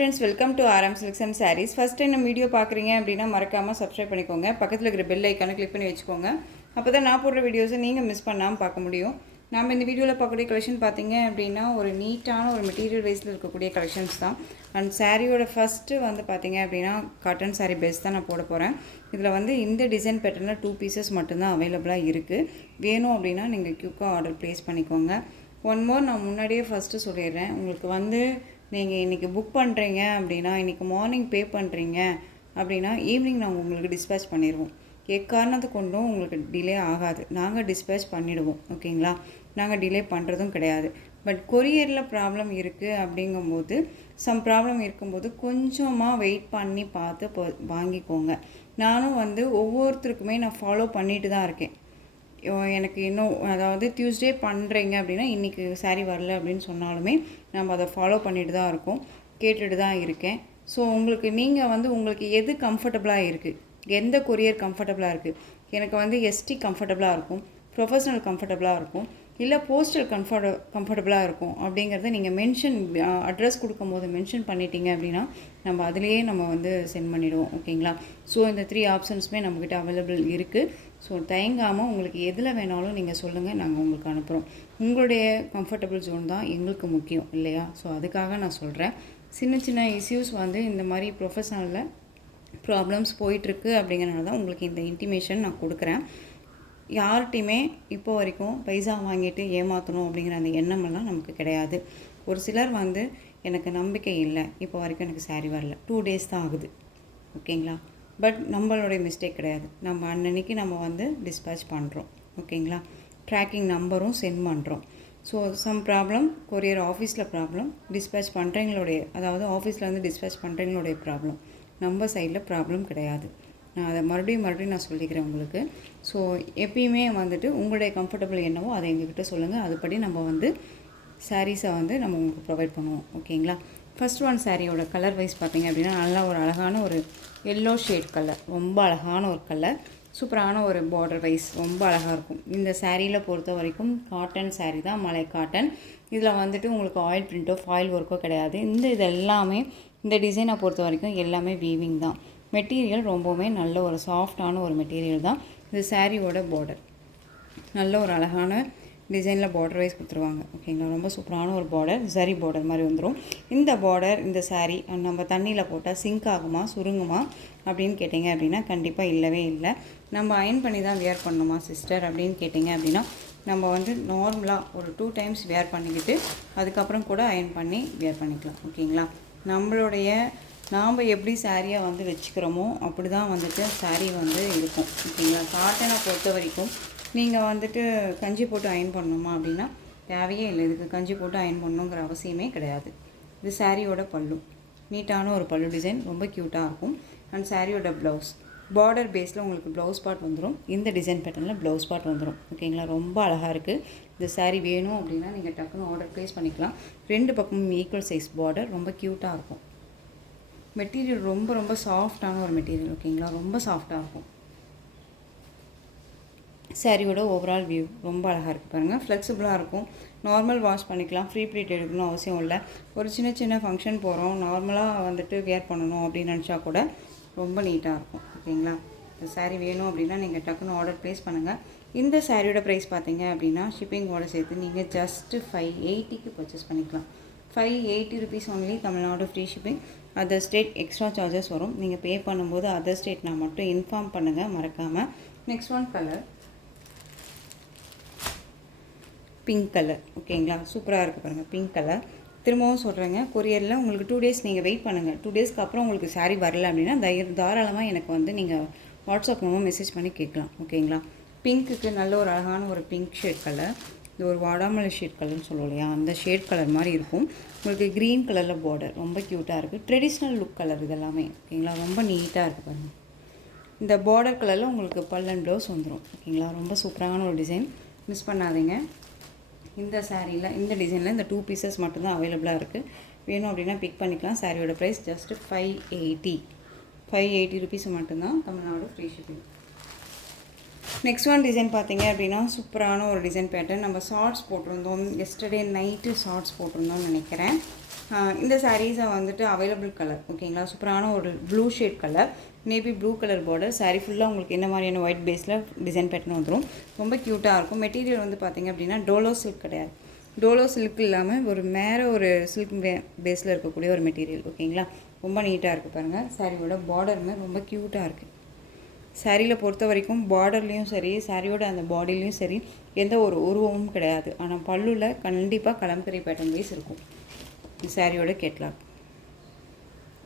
friends, welcome to RM Silks and Sarees. First time நம்ம video பார்க்குறீங்க அப்படின்னா மறக்காமல் சப்ஸ்கிரைப் பண்ணிக்கோங்க. பக்கத்தில் இருக்கிற பெல் ஐக்கானை கிளிக் பண்ணி வச்சுக்கோங்க. அப்போ தான் நான் போடுற வீடியோஸை நீங்கள் மிஸ் பண்ணாமல் பார்க்க முடியும். நம்ம இந்த வீடியோவில் பார்க்கக்கூடிய கலெக்ஷன் பார்த்தீங்க அப்படின்னா ஒரு நீட்டான ஒரு மெட்டீரியல் வைஸில் இருக்கக்கூடிய கலெக்ஷன்ஸ் தான். அண்ட் சாரியோட ஃபஸ்ட்டு வந்து பார்த்தீங்க அப்படின்னா காட்டன் சாரீ பேஸ் தான் நான் போட போகிறேன். இதில் வந்து இந்த டிசைன் பேட்டர்னில் 2 பீசஸ் மட்டும்தான் அவைலபிளாக இருக்குது. வேணும் அப்படின்னா நீங்கள் குயிக்காக ஆர்டர் ப்ளேஸ் பண்ணிக்கோங்க. ஒன் மோர் நான் முன்னாடியே ஃபஸ்ட்டு சொல்லிடுறேன். உங்களுக்கு வந்து நீங்கள் இன்றைக்கி புக் பண்ணுறீங்க அப்படின்னா இன்றைக்கி மார்னிங் பே பண்ணுறீங்க அப்படின்னா ஈவினிங் நாங்கள் உங்களுக்கு டிஸ்பேச் பண்ணிடுவோம். எக்காரணத்தை கொண்டும் உங்களுக்கு டிலே ஆகாது. நாங்கள் டிஸ்பேச் பண்ணிவிடுவோம். ஓகேங்களா? நாங்கள் டிலே பண்ணுறதும் கிடையாது. பட் கொரியரில் ப்ராப்ளம் இருக்குது அப்படிங்கும்போது ப்ராப்ளம் இருக்கும்போது கொஞ்சமாக வெயிட் பண்ணி பார்த்து வாங்கிக்கோங்க. நானும் வந்து ஒவ்வொருத்தருக்குமே நான் ஃபாலோ பண்ணிட்டு தான் இருக்கேன். எனக்கு இன்னும் அதாவது டியூஸ்டே பண்ணுறீங்க அப்படின்னா இன்றைக்கி சாரீ வரல அப்படின்னு சொன்னாலுமே நம்ம அதை ஃபாலோ பண்ணிட்டு தான் இருக்கோம், கேட்டுட்டு தான் இருக்கேன். ஸோ நீங்கள் வந்து உங்களுக்கு எது கம்ஃபர்டபுளாக இருக்குது, எந்த கொரியர் கம்ஃபர்டபுளாக இருக்குது, எனக்கு வந்து எஸ்டி கம்ஃபர்டபுளாக இருக்கும், ப்ரொஃபஷ்னல் கம்ஃபர்டபுளாக இருக்கும், இல்லை போஸ்டல் கம்ஃபர்டபுளாக இருக்கும் அப்படிங்கிறத நீங்கள் அட்ரஸ் கொடுக்கும்போது மென்ஷன் பண்ணிட்டீங்க அப்படின்னா நம்ம அதிலேயே நம்ம வந்து சென்ட் பண்ணிவிடுவோம். ஓகேங்களா? ஸோ இந்த 3 ஆப்ஷன்ஸுமே நம்மக்கிட்ட அவைலபிள் இருக்குது. ஸோ தயங்காமல் உங்களுக்கு எதில் வேணாலும் நீங்கள் சொல்லுங்கள், நாங்கள் உங்களுக்கு அனுப்புகிறோம். உங்களுடைய கம்ஃபர்டபுள் ஜோன் தான் எங்களுக்கு முக்கியம் இல்லையா? ஸோ அதுக்காக நான் சொல்கிறேன். சின்ன சின்ன இஷ்யூஸ் வந்து இந்த மாதிரி ப்ரொஃபஷனலில் ப்ராப்ளம்ஸ் போயிட்டுருக்கு அப்படிங்கிறனால தான் உங்களுக்கு இந்த இன்டிமேஷன் நான் கொடுக்குறேன். யார்கிட்டையுமே இப்போ வரைக்கும் பைசா வாங்கிட்டு ஏமாற்றணும் அப்படிங்கிற அந்த எண்ணமெல்லாம் நமக்கு கிடையாது. ஒரு சிலர் வந்து எனக்கு நம்பிக்கை இல்லை, இப்போ வரைக்கும் எனக்கு சாரீ வரல, 2 days தான் ஆகுது. ஓகேங்களா? பட் நம்மளுடைய மிஸ்டேக் கிடையாது. நம்ம அன்னன்னைக்கு நம்ம வந்து டிஸ்பேச் பண்ணுறோம். ஓகேங்களா? ட்ராக்கிங் நம்பரும் சென்ட் பண்ணுறோம். ஸோ ப்ராப்ளம் கொரியர் ஆஃபீஸில் ப்ராப்ளம், டிஸ்பேச் பண்ணுறவங்களுடைய அதாவது ஆஃபீஸில் வந்து டிஸ்பேச் பண்ணுறவங்களுடைய ப்ராப்ளம், நம்ம சைடில் ப்ராப்ளம் கிடையாது. நான் அதை மறுபடியும் நான் சொல்லிக்கிறேன் உங்களுக்கு. ஸோ எப்பயுமே வந்துட்டு உங்களுடைய கம்ஃபர்டபுள் என்னவோ அதை எங்ககிட்ட சொல்லுங்கள். அதுபடி நம்ம வந்து சாரீஸை வந்து நம்ம உங்களுக்கு ப்ரொவைட் பண்ணுவோம். ஓகேங்களா? ஃபஸ்ட் ஒன் சாரியோட கலர் வைஸ் பார்த்திங்க அப்படின்னா நல்லா ஒரு அழகான ஒரு எல்லோ ஷேட் கலர், ரொம்ப அழகான ஒரு கலர், சூப்பரான ஒரு பார்டர் வைஸ் ரொம்ப அழகாக இருக்கும். இந்த சாரியில் பொறுத்த வரைக்கும் காட்டன் சாரீ தான், மலை காட்டன். இதில் வந்துட்டு உங்களுக்கு ஆயில் பிரிண்ட்டோ ஃபாயில் ஒர்க்கோ கிடையாது. இது எல்லாமே இந்த டிசைனை பொறுத்த வரைக்கும் எல்லாமே வீவிங் தான். மெட்டீரியல் ரொம்பவுமே நல்ல ஒரு சாஃப்டான ஒரு மெட்டீரியல் தான். இந்த சாரியோட பார்டர் நல்ல ஒரு அழகான டிசைனில் பார்டர் வைஸ் கொடுத்துருவாங்க. ஓகேங்களா? ரொம்ப சூப்பரான ஒரு பார்டர், சரி பார்டர் மாதிரி வந்துடும். இந்த பார்டர் இந்த சாரீ நம்ம தண்ணியில் போட்டால் சிங்க் ஆகுமா, சுருங்குமா அப்படின்னு கேட்டிங்க அப்படின்னா கண்டிப்பாக இல்லவே இல்லை. நம்ம அயன் பண்ணி தான் வேர் பண்ணணுமா சிஸ்டர் அப்படின்னு கேட்டிங்க அப்படின்னா நம்ம வந்து நார்மலாக ஒரு 2 times வேர் பண்ணிக்கிட்டு அதுக்கப்புறம் கூட அயன் பண்ணி வேர் பண்ணிக்கலாம். ஓகேங்களா? நாம் எப்படி சாரியை வந்து வச்சுக்கிறோமோ அப்படி தான் வந்துட்டு சாரீ வந்து இருக்கும். ஓகேங்களா? காட்டனை பொறுத்த வரைக்கும் நீங்கள் வந்துட்டு கஞ்சி போட்டு அயன் பண்ணணுமா அப்படின்னா தேவையே இல்லை. இதுக்கு கஞ்சி போட்டு அயன் பண்ணணுங்கிற அவசியமே கிடையாது. இது சாரியோட பல்லு, நீட்டான ஒரு பல்லு டிசைன், ரொம்ப க்யூட்டாக இருக்கும். அண்ட் சாரியோட ப்ளவுஸ் பார்டர் பேஸில் உங்களுக்கு ப்ளவுஸ் பார்ட் வந்துடும். இந்த டிசைன் பேட்டர்னில் ப்ளவுஸ் பார்ட் வந்துடும். ஓகேங்களா? ரொம்ப அழகாக இருக்குது. இந்த சாரீ வேணும் அப்படின்னா நீங்கள் டக்குன்னு ஆர்டர் ப்ளேஸ் பண்ணிக்கலாம். 2 பக்கமும் ஈக்குவல் சைஸ் பார்டர், ரொம்ப க்யூட்டாக இருக்கும். மெட்டீரியல் ரொம்ப சாஃப்டான ஒரு மெட்டீரியல். ஓகேங்களா? ரொம்ப சாஃப்டாக இருக்கும். சாரியோட ஓவரால் வியூ ரொம்ப அழகாக இருக்குது பாருங்கள். ஃப்ளெக்சிபிளாக இருக்கும். நார்மல் வாஷ் பண்ணிக்கலாம். ஃப்ரீ ப்ளீட் எடுக்கணும் அவசியம் இல்லை. ஒரு சின்ன ஃபங்க்ஷன் போகிறோம், நார்மலாக வந்துட்டு வேர் பண்ணணும் அப்படின்னு நினச்சா கூட ரொம்ப நீட்டாக இருக்கும். ஓகேங்களா? இந்த சாரீ வேணும் அப்படின்னா நீங்கள் டக்குன்னு ஆர்டர் ப்ளேஸ் பண்ணுங்கள். இந்த சாரியோட ப்ரைஸ் பார்த்தீங்க அப்படின்னா ஷிப்பிங்கோட சேர்த்து நீங்கள் ஜஸ்ட்டு 580க்கு பர்ச்சேஸ் பண்ணிக்கலாம். 580 rupees only. Tamil Nadu free shipping. Other state extra charges வரும். நீங்கள் பே பண்ணும்போது அதர் ஸ்டேட்னா மட்டும் இன்ஃபார்ம் பண்ணுங்கள் மறக்காமல். Next one colour pink colour. ஓகேங்களா? சூப்பராக இருக்குது பாருங்கள் பிங்க் கலர். திரும்பவும் சொல்கிறேங்க, கொரியரில் உங்களுக்கு 2 days நீங்கள் வெயிட் பண்ணுங்கள். 2 daysக்கு அப்புறம் உங்களுக்கு சாரீ வரல அப்படின்னா தாராளமாக எனக்கு வந்து நீங்கள் வாட்ஸ்அப் மூலமாக மெசேஜ் பண்ணி கேட்கலாம். ஓகேங்களா? பிங்க்குக்கு நல்ல ஒரு அழகான ஒரு பிங்க் ஷேட் கலர், இது ஒரு வாடாமல்லி ஷேட் கலர்னு சொல்லுவோம் இல்லையா, அந்த ஷேட் கலர் மாதிரி இருக்கும். உங்களுக்கு க்ரீன் கலரில் பார்டர் ரொம்ப க்யூட்டாக இருக்குது. ட்ரெடிஷ்னல் லுக் கலர் இதெல்லாமே. ஓகேங்களா? ரொம்ப நீட்டாக இருக்குது பாருங்கள். இந்த பார்டர் கலரில் உங்களுக்கு பல்லன் ப்ளவுஸ் வந்துடும். ஓகேங்களா? ரொம்ப சூப்பரான ஒரு டிசைன், மிஸ் பண்ணாதீங்க. இந்த சாரியில் இந்த டிசைனில் இந்த 2 pieces மட்டும்தான் அவைலபிளாக இருக்குது. வேணும் அப்படின்னா பிக் பண்ணிக்கலாம். சாரியோட ப்ரைஸ் ஜஸ்ட்டு 580 rupees மட்டும்தான். Tamil Nadu free shipping. Next one design பார்த்தீங்க அப்படின்னா சூப்பரான ஒரு டிசைன் பேட்டர்ன். நம்ம ஷார்ட்ஸ் போட்டிருந்தோம் எஸ்டர்டே நைட்டு, ஷார்ட்ஸ் போட்டிருந்தோம்னு நினைக்கிறேன். இந்த சாரீஸை வந்துட்டு அவைலபிள் கலர் ஓகேங்களா, சூப்பரான ஒரு blue shade colour, navy blue colour border. Sari ஃபுல்லாக உங்களுக்கு என்ன மாதிரியான ஒயிட் பேஸில் டிசைன் பேட்டர்ன் வந்துடும். ரொம்ப க்யூட்டாக இருக்கும். மெட்டீரியல் வந்து பார்த்திங்க அப்படின்னா டோலோ சில்க் கிடையாது. டோலோ சில்க் இல்லாமல் ஒரு மேலே ஒரு சில்க் பேஸில் இருக்கக்கூடிய ஒரு மெட்டீரியல் ஓகேங்களா. ரொம்ப நீட்டாக இருக்குது பாருங்கள். சாரியோட பார்டருமே ரொம்ப க்யூட்டாக இருக்குது. சாரியில் பொறுத்த வரைக்கும் பார்டர்லேயும் சரி, சாரியோட அந்த பாடிலையும் சரி எந்த ஒரு உருவமும் கிடையாது. ஆனால் பல்லுவில் கண்டிப்பாக கலம்கரி பேட்டர்ன் வைஸ் இருக்கும். இந்த சாரியோட கேட்லாக்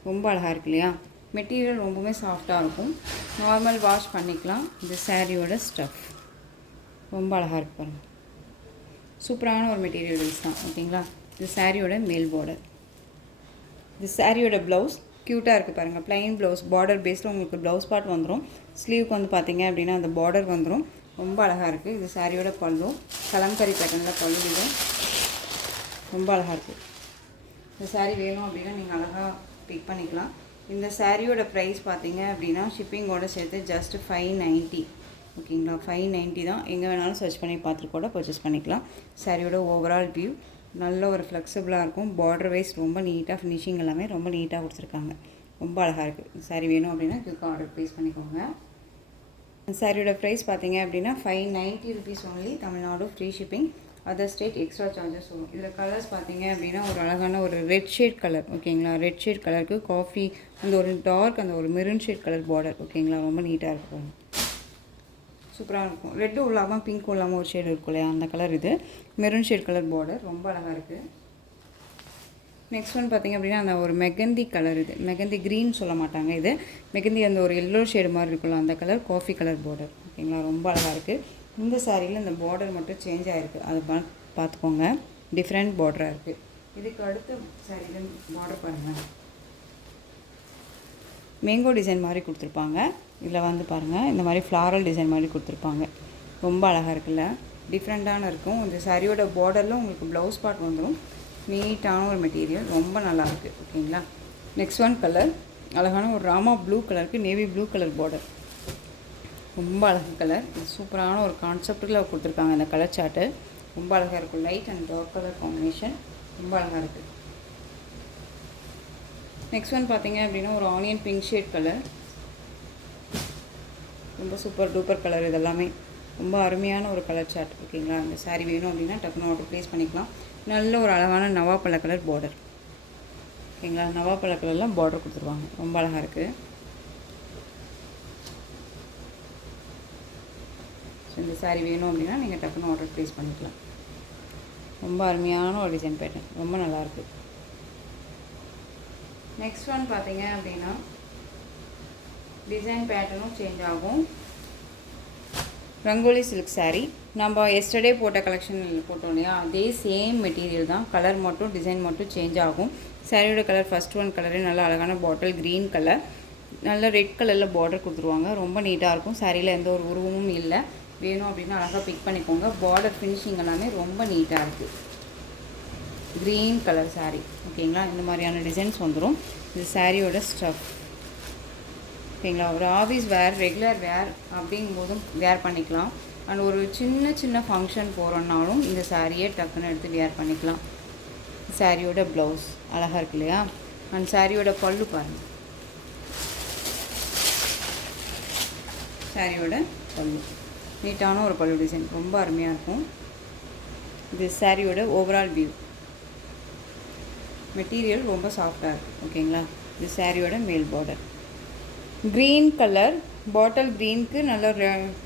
ரொம்ப அழகாக இருக்கு இல்லையா. மெட்டீரியல் ரொம்பவுமே சாஃப்டாக இருக்கும். நார்மல் வாஷ் பண்ணிக்கலாம். இந்த சாரியோட ஸ்டஃப் ரொம்ப அழகாக இருக்குது பாருங்கள். சூப்பரான ஒரு மெட்டீரியல் வைஸ் தான் ஓகேங்களா. இது சாரியோட மேல் பார்டர். இது சாரியோட ப்ளவுஸ் க்யூட்டாக இருக்குது பாருங்கள். ப்ளைன் ப்ளவுஸ் பார்டர் பேஸில் உங்களுக்கு ப்ளவுஸ் பார்ட் வந்துடும். ஸ்லீவுக்கு வந்து பார்த்திங்க அப்படின்னா அந்த பார்டர் வந்துடும். ரொம்ப அழகாக இருக்குது. இது சாரியோட பல்லு, கலம்கரி பேட்டர்னில் பல்லு இது ரொம்ப அழகாக இருக்குது. இந்த சாரீ வேணும் அப்படின்னா நீங்கள் அழகாக பிக் பண்ணிக்கலாம். இந்த சாரியோட ப்ரைஸ் பார்த்தீங்க அப்படின்னா ஷிப்பிங்கோடு சேர்த்து ஜஸ்ட் 590 ஓகேங்களா. 590 தான். எங்கே வேணாலும் சர்ச் பண்ணி பார்த்துட்டு கூட பர்ச்சேஸ் பண்ணிக்கலாம். சாரியோட ஓவரால் வியூ நல்ல ஒரு ஃப்ளெக்சிபிளாக இருக்கும். பார்டர் வைஸ் ரொம்ப நீட்டாக ஃபினிஷிங் எல்லாமே ரொம்ப நீட்டாக கொடுத்துருக்காங்க. ரொம்ப அழகாக இருக்குது. சாரீ வேணும் அப்படின்னா குயிக்காக ஆர்டர் ப்ளேஸ் பண்ணிக்கோங்க. சாரியோட ப்ரைஸ் பார்த்தீங்க அப்படின்னா 590 rupees only. Tamil Nadu free shipping, other state extra charges வரும். இதில் கலர்ஸ் பார்த்தீங்க அப்படின்னா ஒரு அழகான ஒரு ரெட் ஷேட் கலர் ஓகேங்களா. ரெட் ஷேட் கலருக்கு காஃபி அந்த ஒரு டார்க் அந்த ஒரு மெரூன் ஷேட் கலர் பார்டர் ஓகேங்களா. ரொம்ப நீட்டாக இருக்கும், சூப்பராக இருக்கும். ரெட்டும் இல்லாமல் பிங்க்கும் இல்லாமல் ஒரு ஷேட் இருக்கும் இல்லையா, அந்த கலர் இது. மெரூன் ஷேட் கலர் பார்டர் ரொம்ப அழகாக இருக்குது. நெக்ஸ்ட் ஒன் பார்த்திங்க அப்படின்னா அந்த ஒரு மெகந்தி கலர். இது மெகந்தி க்ரீன் சொல்ல மாட்டாங்க, இது மெகந்தி அந்த ஒரு எல்லோ ஷேடு மாதிரி இருக்குல்ல அந்த கலர் காஃபி கலர் பார்டர் ஓகேங்களா. ரொம்ப அழகாக இருக்குது. இந்த சாரியில் இந்த பார்டர் மட்டும் சேஞ்ச் ஆகிருக்கு, அது பார்த்துக்கோங்க. டிஃப்ரெண்ட் பார்டராக இருக்குது. இதுக்கு அடுத்த சாரியில் பார்டர் பாருங்கள், மேங்கோ டிசைன் மாதிரி கொடுத்துருப்பாங்க. இதில் வந்து பாருங்கள் இந்த மாதிரி ஃப்ளாரல் டிசைன் மாதிரி கொடுத்துருப்பாங்க. ரொம்ப அழகாக இருக்குல்ல, டிஃப்ரெண்ட்டான இருக்கும். இந்த சாரியோட பார்டரில் உங்களுக்கு ப்ளவுஸ் பார்ட் வந்துடும். நீட்டான ஒரு மெட்டீரியல் ரொம்ப நல்லாயிருக்கு ஓகேங்களா. நெக்ஸ்ட் ஒன் கலர் அழகான ஒரு ராமா ப்ளூ கலருக்கு நேவி ப்ளூ கலர் பார்டர். ரொம்ப அழகு கலர். இது சூப்பரான ஒரு கான்செப்டில் கொடுத்துருக்காங்க. இந்த கலர் சார்ட்டு ரொம்ப அழகாக இருக்கும். Light and dark colour combination ரொம்ப அழகாக இருக்குது. நெக்ஸ்ட் ஒன் பார்த்தீங்க அப்படின்னா ஒரு ஆனியன் பிங்க் ஷேட் கலர். ரொம்ப சூப்பர் டூப்பர் கலர். இதெல்லாமே ரொம்ப அருமையான ஒரு கலர் சார்ட் ஓகேங்களா. இந்த சாரீ வேணும் அப்படின்னா டக்குனு ஆர்டர் ப்ளேஸ் பண்ணிக்கலாம். நல்ல ஒரு அழகான நவாப்பழ கலர் பார்டர் ஓகேங்களா. நவாப்பழ கலர்லாம் பார்டர் கொடுத்துருவாங்க. ரொம்ப அழகாக இருக்குது. ஸோ இந்த சாரீ வேணும் அப்படின்னா நீங்கள் டக்குனு ஆர்டர் ப்ளேஸ் பண்ணிக்கலாம். ரொம்ப அருமையான ஒரு டிசைன் பேட்டர்ன் ரொம்ப நல்லாயிருக்கு. நெக்ஸ்ட் ஒன் பார்த்தீங்க அப்படின்னா டிசைன் பேட்டர்னும் சேஞ்ச் ஆகும். ரங்கோலி சில்க் சாரீ நம்ம எஸ்டர்டே போட்ட கலெக்ஷன் போட்டோம் இல்லையா, அதே சேம் மெட்டீரியல் தான். கலர் மட்டும் டிசைன் மட்டும் சேஞ்ச் ஆகும். சாரியோட கலர் ஃபஸ்ட் ஒன் கலரே நல்ல அழகான பாட்டில் க்ரீன் கலர், நல்ல ரெட் கலரில் பார்டர் கொடுத்துருவாங்க. ரொம்ப நீட்டாக இருக்கும். சாரியில் எந்த ஒரு உருவமும் இல்லை. வேணும் அப்படின்னா அழகாக பிக் பண்ணிக்கோங்க. பார்டர் ஃபினிஷிங் எல்லாமே ரொம்ப நீட்டாக இருக்குது. க்ரீன் கலர் சாரீ ஓகேங்களா. இந்த மாதிரியான டிசைன்ஸ் வந்துடும். இது சாரியோட ஸ்டஃப் ஓகேங்களா. ஒரு ஆஃபீஸ் வேர் ரெகுலர் வேர் அப்படிங்கும்போதும் வேர் பண்ணிக்கலாம். அண்ட் ஒரு சின்ன சின்ன ஃபங்க்ஷன் போகிறோன்னாலும் இந்த சாரியை டக்குன்னு எடுத்து வேர் பண்ணிக்கலாம். சாரியோட ப்ளவுஸ் அழகாக இருக்கு இல்லையா. அண்ட் சாரியோட பல்லு பாருங்கள். சாரியோட பல்லு நீட்டான ஒரு பல்லு டிசைன் ரொம்ப அருமையாக இருக்கும். இது சாரியோட ஓவரால் வியூ. மெட்டீரியல் ரொம்ப சாஃப்டாக இருக்குது ஓகேங்களா. இது சாரியோட மேல் பார்டர். க்ரீன் கலர் பாட்டில் க்ரீனுக்கு நல்ல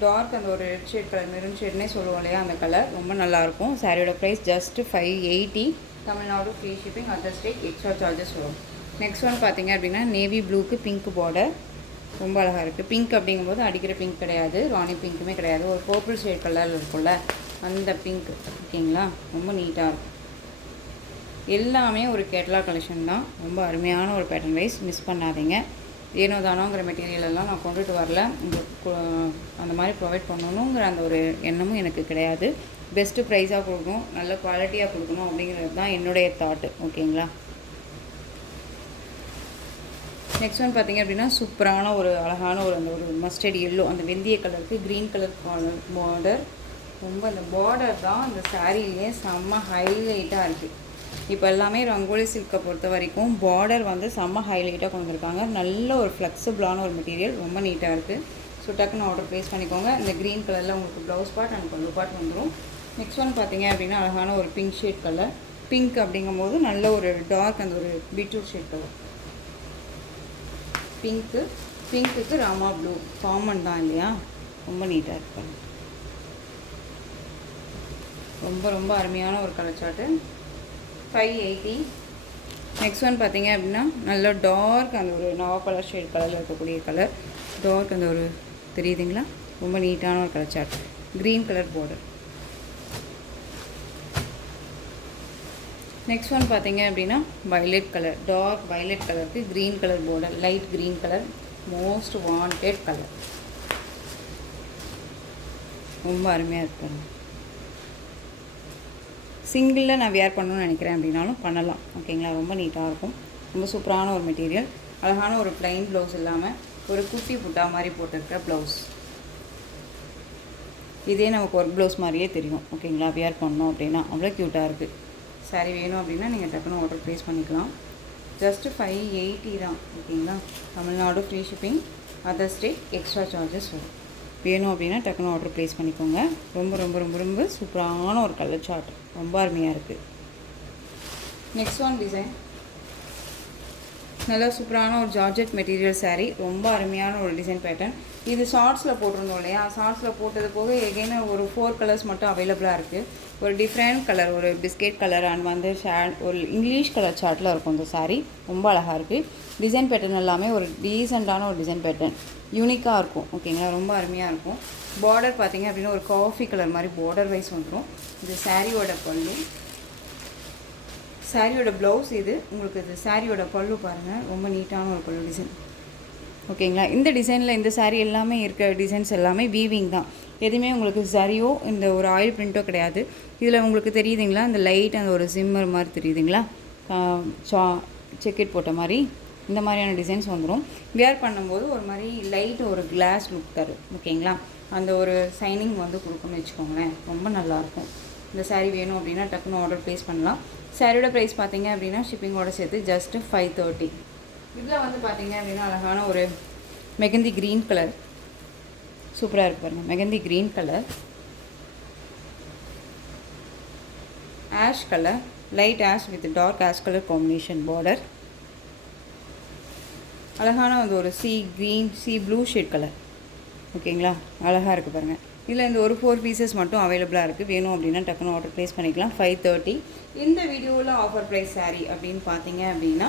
டார்க் அந்த ஒரு ரெட் ஷேட் கலர் மெரூன் ஷேட்னே சொல்லுவோம் இல்லையா, அந்த கலர் ரொம்ப நல்லாயிருக்கும். சாரியோட price just 580. Tamil Nadu free shipping, other state extra charges வரும். நெக்ஸ்ட் ஒன் பார்த்தீங்க அப்படின்னா நேவி ப்ளூக்கு பிங்க் பார்டர் ரொம்ப அழகாக இருக்குது. பிங்க் அப்படிங்கும்போது அடிக்கிற பிங்க் கிடையாது, ராணி பிங்க்குமே கிடையாது. ஒரு பர்பிள் ஷேட் கலரில் இருக்கும்ல அந்த பிங்க் ஓகேங்களா. ரொம்ப நீட்டாக இருக்கும். எல்லாமே ஒரு கேட்லாக் கலெக்ஷன் தான். ரொம்ப அருமையான ஒரு பேட்டர்ன் வைஸ், மிஸ் பண்ணாதீங்க. ஏனோ தானோங்கிற மெட்டீரியல் எல்லாம் நான் கொண்டுட்டு வரல. உங்களுக்கு அந்த மாதிரி ப்ரொவைட் பண்ணணுங்கிற அந்த ஒரு எண்ணமும் எனக்கு கிடையாது. பெஸ்ட்டு ப்ரைஸாக கொடுக்கணும், நல்ல குவாலிட்டியாக கொடுக்கணும் அப்படிங்கிறது தான் என்னுடைய தாட்டு ஓகேங்களா. நெக்ஸ்ட் ஒன் பார்த்திங்க அப்படின்னா சூப்பரான ஒரு அழகான ஒரு அந்த ஒரு மஸ்டர்ட் எல்லோ அந்த வெந்தய கலருக்கு க்ரீன் கலர் பார்டர். ரொம்ப அந்த பார்டர் தான் அந்த சாரீலேயே செம்ம ஹைலைட்டாக இருக்குது. இப்போ எல்லாமே ரங்கோலி சில்கை பொறுத்த வரைக்கும் பார்டர் வந்து செம்ம ஹைலைட்டாக கொண்டு வந்திருக்காங்க. நல்ல ஒரு ஃப்ளெக்சிபிளான ஒரு மெட்டீரியல், ரொம்ப நீட்டாக இருக்குது. ஸோ டக்குன்னு ஆர்டர் ப்ளேஸ் பண்ணிக்கோங்க. இந்த க்ரீன் கலரில் உங்களுக்கு ப்ளவுஸ் பார்ட் அண்ட் பல்லு பார்ட் வந்துடும். நெக்ஸ்ட் ஒன் பார்த்தீங்க அப்படின்னா அழகான ஒரு பிங்க் ஷேட் கலர். பிங்க் அப்படிங்கும்போது நல்ல ஒரு டார்க் அந்த ஒரு பீட்ரூட் ஷேட் கலர். பிங்க்குக்கு ராமா ப்ளூ காமன் தான் இல்லையா, ரொம்ப நீட்டாக இருப்பாங்க. ரொம்ப ரொம்ப அருமையான ஒரு கலர் சார்ட்டு. 580. நெக்ஸ்ட் ஒன் பார்த்தீங்க அப்படின்னா நல்ல டார்க் அந்த ஒரு நவா கலர் ஷேட் கலரில் இருக்கக்கூடிய கலர். டார்க் அந்த ஒரு தெரியுதுங்களா, ரொம்ப நீட்டான ஒரு colour chart. Green colour border. Next one பார்த்தீங்க அப்படின்னா வயலட் கலர். டார்க் வயலட் கலருக்கு green colour border. Light green colour, most wanted colour. ரொம்ப அருமையாக இருப்பாங்க. சிங்கிளில் நான் வியர் பண்ணணும்னு நினைக்கிறேன் அப்படின்னாலும் பண்ணலாம். ஓகேங்களா, ரொம்ப நீட்டாக இருக்கும். ரொம்ப சூப்பரான ஒரு மெட்டீரியல். அழகான ஒரு ப்ளைன் ப்ளவுஸ் இல்லாமல் ஒரு குட்டி புட்டா மாதிரி போட்டிருக்கிற ப்ளவுஸ். இதே நமக்கு ஒர்க் ப்ளவுஸ் மாதிரியே தெரியும். ஓகேங்களா, வியர் பண்ணோம் அப்படின்னா அவ்வளோ க்யூட்டாக இருக்குது. சாரி வேணும் அப்படின்னா நீங்கள் டக்குன்னு ஆர்டர் ப்ளேஸ் பண்ணிக்கலாம். ஜஸ்ட்டு 580 தான். ஓகேங்களா, Tamil Nadu free shipping, other state extra charges வரும். வேணும் அப்படின்னா டக்குன்னு ஆர்டர் ப்ளேஸ் பண்ணிக்கோங்க. ரொம்ப ரொம்ப ரொம்ப ரொம்ப சூப்பரான ஒரு கலர் சார்ட், ரொம்ப அருமையாக இருக்குது. நெக்ஸ்ட் ஒன் டிசைன் நல்லா சூப்பரான ஒரு ஜார்ஜெட் மெட்டீரியல் சாரீ. ரொம்ப அருமையான ஒரு டிசைன் பேட்டர்ன். இது ஷார்ட்ஸில் போட்டிருந்தோம் இல்லையா, ஷார்ட்ஸில் போட்டது போக எகைன் ஒரு 4 கலர்ஸ் மட்டும் அவைலபிளாக இருக்குது. ஒரு டிஃப்ரெண்ட் கலர், ஒரு பிஸ்கெட் கலர் அண்ட் வந்து ஒரு இங்கிலீஷ் கலர் சார்ட்டில் இருக்கும் இந்த சாரீ. ரொம்ப அழகாக இருக்குது. டிசைன் பேட்டர்ன் எல்லாமே ஒரு டீசெண்டான ஒரு டிசைன் பேட்டர்ன், யூனிக்காக இருக்கும். ஓகேங்களா, ரொம்ப அருமையாக இருக்கும். பார்டர் பார்த்திங்க அப்படின்னா ஒரு காஃபி கலர் மாதிரி பார்டர் வைஸ் வந்துடும். இது சாரியோட பல்லு, சாரியோட ப்ளவுஸ். இது உங்களுக்கு இது சாரியோட பல்லு பாருங்கள், ரொம்ப நீட்டான ஒரு பல்லு டிசைன். ஓகேங்களா, இந்த டிசைனில் இந்த சாரீ எல்லாமே இருக்க டிசைன்ஸ் எல்லாமே வீவிங் தான். எதுவுமே உங்களுக்கு சரியோ இந்த ஒரு ஆயில் பிரிண்ட்டோ கிடையாது. இதில் உங்களுக்கு தெரியுதுங்களா, இந்த லைட் அந்த ஒரு சிம்மர் மாதிரி தெரியுதுங்களா, செக்கெட் போட்ட மாதிரி இந்த மாதிரியான டிசைன்ஸ் வந்துடும். வியர் பண்ணும்போது ஒரு மாதிரி லைட் ஒரு கிளாஸ் லுக் தரும். ஓகேங்களா, அந்த ஒரு சைனிங் வந்து கொடுக்கணும்னு வச்சுக்கோங்களேன், ரொம்ப நல்லாயிருக்கும். இந்த சாரீ வேணும் அப்படின்னா டக்குன்னு ஆர்டர் ப்ளேஸ் பண்ணலாம். சாரியோட ப்ரைஸ் பார்த்தீங்க அப்படின்னா ஷிப்பிங்கோட சேர்த்து ஜஸ்ட்டு 530. இதில் வந்து பார்த்தீங்க அப்படின்னா அழகான ஒரு மெகந்தி க்ரீன் கலர், சூப்பராக இருக்குது பாருங்கள். Mehndi green colour, ash colour, light ash with dark ash colour combination border. அழகான வந்து ஒரு சி ப்ளூ ஷேட் கலர். ஓகேங்களா, அழகாக இருக்குது பாருங்கள். இதில் இந்த ஒரு 4 பீசஸ் மட்டும் அவைலபிளாக இருக்குது. வேணும் அப்படின்னா டக்குன்னு ஆர்டர் ப்ளேஸ் பண்ணிக்கலாம். 530. இந்த வீடியோவில் ஆஃபர் ப்ரைஸ் சாரீ அப்படின்னு பார்த்தீங்க அப்படின்னா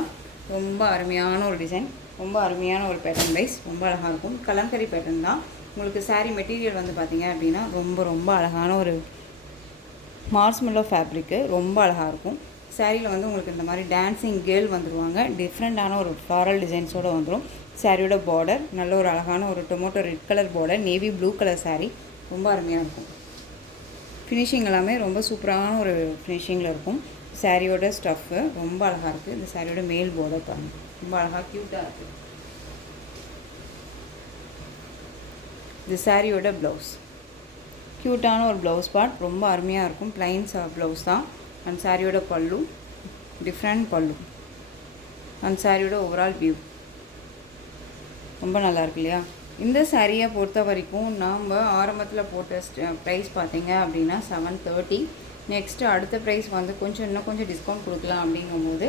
ரொம்ப அருமையான ஒரு டிசைன், ரொம்ப அருமையான ஒரு பேட்டர்ன் வைஸ், ரொம்ப அழகாக இருக்கும். கலங்கரி பேட்டர்ன் தான். உங்களுக்கு சாரீ மெட்டீரியல் வந்து பார்த்தீங்க அப்படின்னா ரொம்ப ரொம்ப அழகான ஒரு மார்ஸ்மெல்லோ ஃபேப்ரிக்கு, ரொம்ப அழகாக இருக்கும். சாரியில் வந்து உங்களுக்கு இந்த மாதிரி டான்ஸிங் கேர்ள் வந்துடுவாங்க. டிஃப்ரெண்ட்டான ஒரு ஃப்ளாரல் டிசைன்ஸோடு வந்துடும். சாரியோட பார்டர் நல்ல ஒரு அழகான ஒரு tomato red colour border, navy blue colour sari, ரொம்ப அருமையாக இருக்கும். ஃபினிஷிங் எல்லாமே ரொம்ப சூப்பரான ஒரு ஃபினிஷிங்கில் இருக்கும். சாரியோட ஸ்டஃப்பு ரொம்ப அழகாக இருக்குது. இந்த சாரியோட மேல் பார்டர் பாருங்கள், ரொம்ப அழகாக க்யூட்டாக இருக்குது. இது சாரியோட ப்ளவுஸ், க்யூட்டான ஒரு ப்ளவுஸ் பார்ட், ரொம்ப அருமையாக இருக்கும். ப்ளைன்ஸ் ப்ளவுஸ் தான். அண்ட் சாரியோட பல்லு டிஃப்ரெண்ட் பல்லு அண்ட் சாரியோட ஓவரால் வியூ ரொம்ப நல்லாயிருக்கு இல்லையா. இந்த சாரியை பொறுத்த வரைக்கும் நாம் ஆரம்பத்தில் போட்ட ப்ரைஸ் பார்த்தீங்க அப்படின்னா 730. நெக்ஸ்ட்டு அடுத்த ப்ரைஸ் வந்து இன்னும் கொஞ்சம் டிஸ்கவுண்ட் கொடுக்கலாம் அப்படிங்கும்போது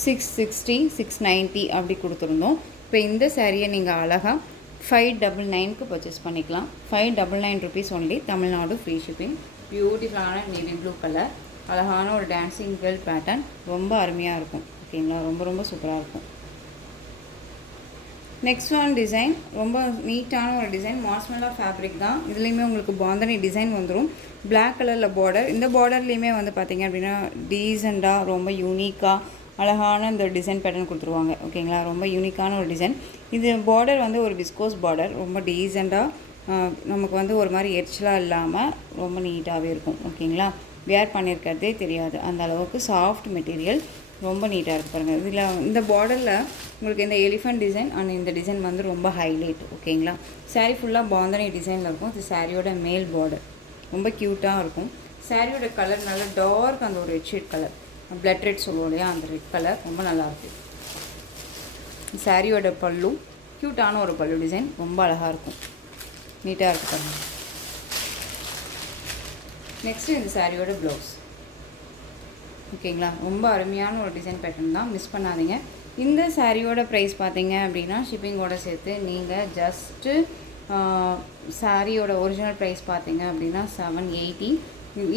660, 690 அப்படி கொடுத்துருந்தோம். இப்போ இந்த சாரியை நீங்கள் அழகாக 599க்கு பர்ச்சேஸ் பண்ணிக்கலாம். 599 rupees only, Tamil Nadu free shipping. பியூட்டிஃபுல்லான நேவி ப்ளூ கலர், அழகான ஒரு டான்ஸிங் கேர்ள் பேட்டர்ன், ரொம்ப அருமையாக இருக்கும். ஓகேங்களா, ரொம்ப ரொம்ப சூப்பராக இருக்கும். நெக்ஸ்ட் ஒன் டிசைன் ரொம்ப நீட்டான ஒரு டிசைன், மார்ஸ்மெல்லோ ஃபேப்ரிக் தான். இதுலேயுமே உங்களுக்கு பாந்தனி டிசைன் வந்துடும். பிளாக் கலரில் பார்டர். இந்த பார்டர்லேயுமே வந்து பார்த்திங்க அப்படின்னா டீசெண்டாக ரொம்ப யூனிக்காக அழகான இந்த டிசைன் பேட்டர்ன் கொடுத்துருவாங்க. ஓகேங்களா, ரொம்ப யூனிக்கான ஒரு டிசைன். இது பார்டர் வந்து ஒரு விஸ்கோஸ் பார்டர், ரொம்ப டீசெண்டாக நமக்கு வந்து ஒரு மாதிரி எரிச்சலாக இல்லாமல் ரொம்ப நீட்டாகவே இருக்கும். ஓகேங்களா, வேர் பண்ணியிருக்கிறதே தெரியாது, அந்த அளவுக்கு சாஃப்ட் மெட்டீரியல், ரொம்ப நீட்டாக இருக்குது பாருங்கள். இதில் இந்த பார்டரில் உங்களுக்கு இந்த எலிஃபண்ட் டிசைன் அண்ட் இந்த டிசைன் வந்து ரொம்ப ஹைலைட். ஓகேங்களா, சாரீ ஃபுல்லாக பாந்தனி டிசைனில் இருக்கும். இது சாரியோட மேல் பார்டர் ரொம்ப க்யூட்டாக இருக்கும். சாரியோட கலர் நல்லா டார்க், அந்த ஒரு red shade colour, blood red சொல்லுவோம் இல்லையா, அந்த ரெட் கலர் ரொம்ப நல்லாயிருக்கு. சாரியோட பல்லு க்யூட்டான ஒரு பல்லு டிசைன், ரொம்ப அழகாக இருக்கும், நீட்டாக இருக்குது பாருங்க. நெக்ஸ்ட்டு இந்த சாரியோட ப்ளவுஸ். ஓகேங்களா, ரொம்ப அருமையான ஒரு டிசைன் பேட்டர்ன் தான், மிஸ் பண்ணாதீங்க. இந்த சாரியோட ப்ரைஸ் பார்த்தீங்க அப்படின்னா ஷிப்பிங்கோடு சேர்த்து நீங்கள் ஜஸ்ட்டு சாரியோட ஒரிஜினல் ப்ரைஸ் பார்த்தீங்க அப்படின்னா 780.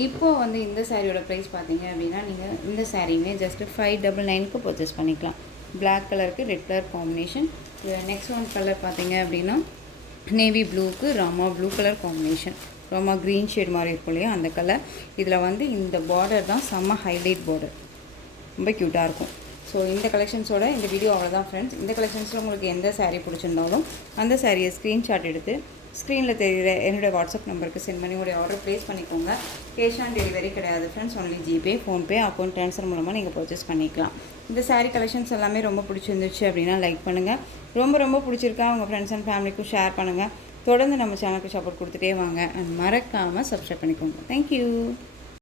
இப்போது வந்து இந்த சாரியோட ப்ரைஸ் பார்த்தீங்க அப்படின்னா நீங்கள் இந்த சாரியுமே ஜஸ்ட்டு 599க்கு பர்ச்சேஸ் பண்ணிக்கலாம். பிளாக் கலருக்கு red colour combination. Next one colour பார்த்தீங்க அப்படின்னா நேவி ப்ளூவுக்கு Rama blue colour combination, Rama green shade மாதிரி இருக்கும் இல்லையா அந்த கலர். இதில் வந்து இந்த பார்டர் தான் செம்ம ஹைலைட் பார்டர், ரொம்ப க்யூட்டாக இருக்கும். ஸோ இந்த கலெக்ஷன்ஸோட இந்த வீடியோ அவ்வளோதான் ஃப்ரெண்ட்ஸ். இந்த கலெக்ஷன்ஸில் உங்களுக்கு எந்த சாரீ பிடிச்சிருந்தாலும் அந்த சாரியை ஸ்க்ரீன்ஷாட் எடுத்து ஸ்க்ரீனில் தெரிகிற என்னோடய வாட்ஸ்அப் நம்பருக்கு சென்ட் பண்ணி உங்களுடைய ஆர்டர் ப்ளேஸ் பண்ணிக்கோங்க. கேஷ் ஆன் டெலிவரி கிடையாது friends, only GPay, PhonePe, account transfer மூலமாக நீங்கள் பர்ச்சேஸ் பண்ணிக்கலாம். இந்த சாரீ கலெக்ஷன்ஸ் எல்லாமே ரொம்ப பிடிச்சிருந்துச்சு அப்படின்னா லைக் பண்ணுங்கள். ரொம்ப பிடிச்சிருக்கா உங்கள் ஃப்ரெண்ட்ஸ் அண்ட் ஃபேமிலிக்கும் ஷேர் பண்ணுங்கள். தொடர்ந்து நம்ம சேனலுக்கு சப்போர்ட் கொடுத்துட்டே வாங்க. அண்ட் மறக்காமல் சப்ஸ்கிரைப் பண்ணிக்கோங்க. தேங்க்யூ.